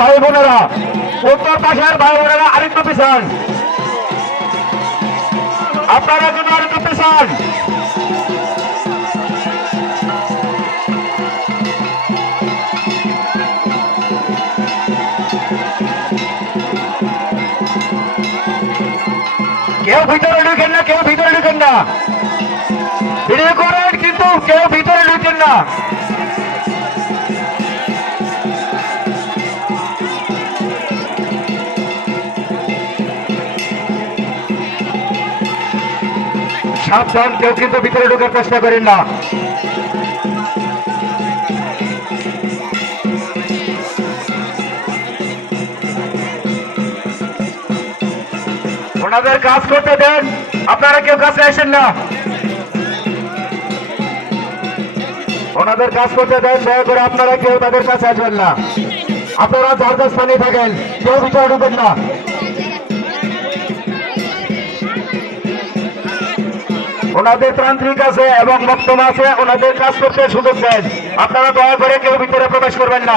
ভাই বোনেরা, উত্তর পাশের ভাই বোনেরা আরেকটু পিছান, আপনারা যদি আরেকটু পিছান। কেউ ভিতরে ঢুকেন না, কেউ ভিতরে ঢুকেন না, ভিডিও করেন কিন্তু কেউ ভিতরে ঢুকেন না। সাবধান, কেউ কিন্তু ভিতরে ঢোকার চেষ্টা করেন না। ওনাদের কাজ করতে দেন, আপনারা কেউ কাছে আসেন না, ওনাদের কাজ করতে দেন, দয়া করে আপনারা কেউ তাদের কাছে আসবেন না, আপনারা যার কাছ পানি থাকেন, কেউ ভিতরে ঢুকেন না। ওনাদের তান্ত্রিক আছে এবং মক্তম আছে, ওনাদের কাজ করতে সুযোগ দেন, আপনারা দয়া করে কেউ ভিতরে প্রবেশ করবেন না।